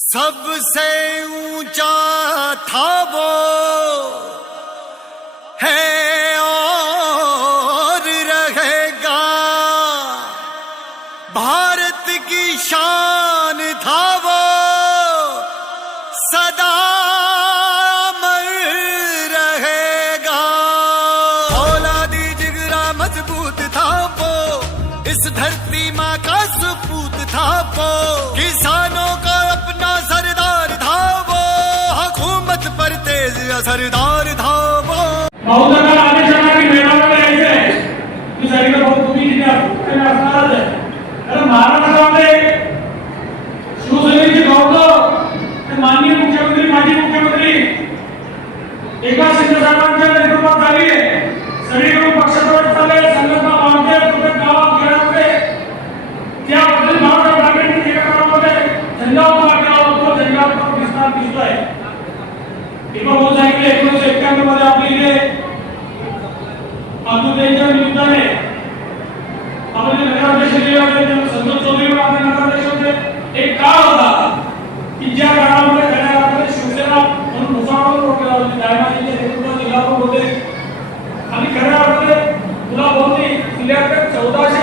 सबसे ऊंचा था वो है। या सरदार धावा बहुदाना आदेशाने मेळावा घ्यायचा आहे की सगळीकडे भाऊ तुम्ही तिथे असणारच आहे कारण महाराष्ट्रामध्ये शिवसेनेचे गौरव माननीय मुख्यमंत्री माजी मुख्यमंत्री एका शिंदे मुद्द्यांच्या निमित्ताने आपले नगराध्यक्ष गेले चौधरी आपले नगराध्यक्ष होते. एक काळ होता की ज्या काळामध्ये घड्याळाकडे शिवसेना म्हणून मुसाफर रोखला होते न्यायमाजीचे नेतृत्व जिल्हा होते. आणि खऱ्या अर्थाने तुला बोलते जिल्ह्याकडे चौदाशे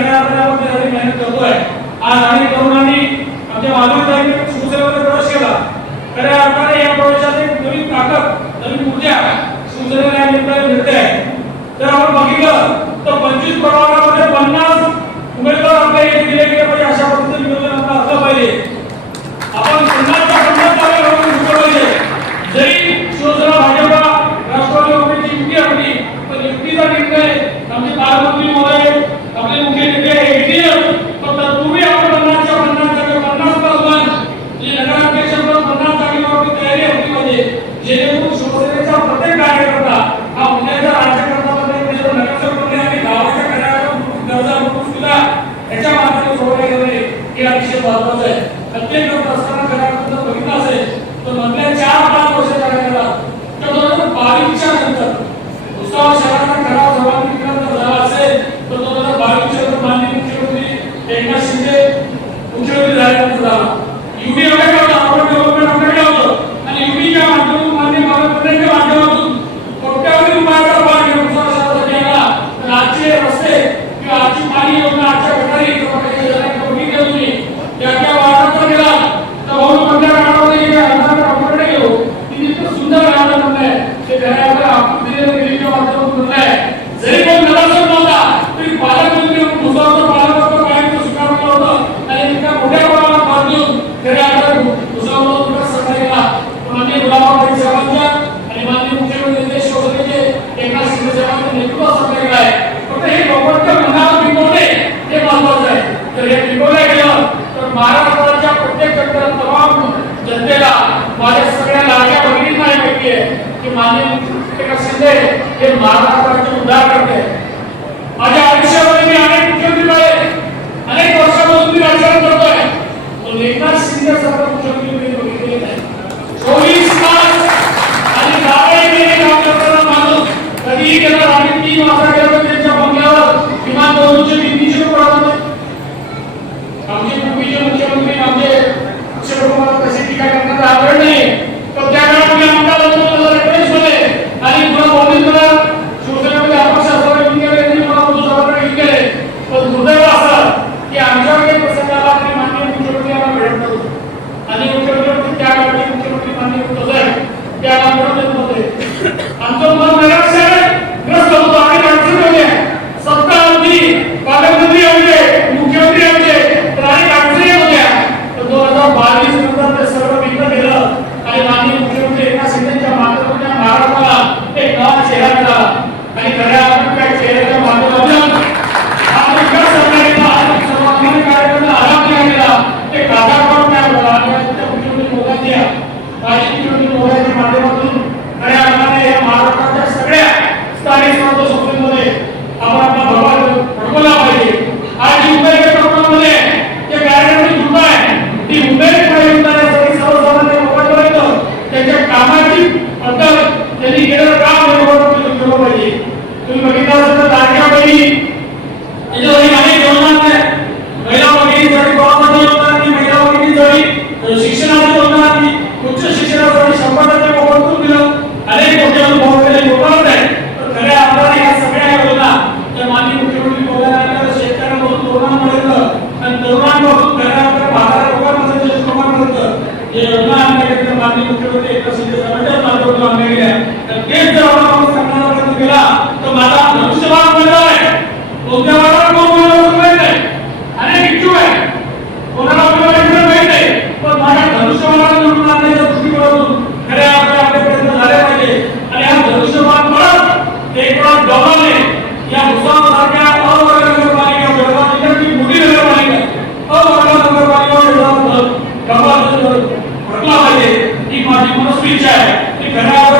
आपण केला. खऱ्या या प्रवेशात एक नवीन ताकद नवीन या निमित्ताने मिळते आहे. तर आपण बघितलं तर पंचवीस प्रभागामध्ये पन्नास उमेदवार आपल्या दिले गेले पाहिजे अशा पद्धतीने नियोजन आपलं पाहिजे. Você fala para André, lado ये योजना हमने कितने माननीय मुख्यमंत्री एक प्रसिद्ध समय पर माननीय मुख्यमंत्री ने केंद्र चुकीचे आहे. ते घरावर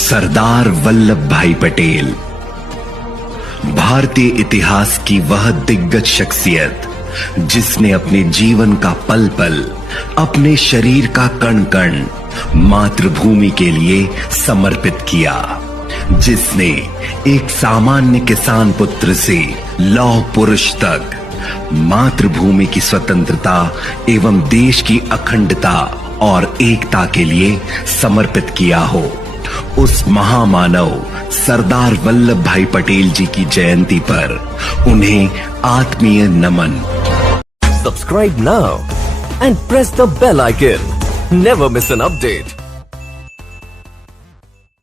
सरदार वल्लभ भाई पटेल, भारतीय इतिहास की वह दिग्गज शख्सियत, जिसने अपने जीवन का पल पल, अपने शरीर का कण कण, मातृभूमि के लिए समर्पित किया, जिसने एक सामान्य किसान पुत्र से लौह पुरुष तक मातृभूमि की स्वतंत्रता एवं देश की अखंडता और एकता के लिए समर्पित किया हो। उस महामानव सरदार वल्लभ भाई पटेल जी की जयंती पर उन्हें आत्मीय नमन। Subscribe now and press the bell icon never miss an update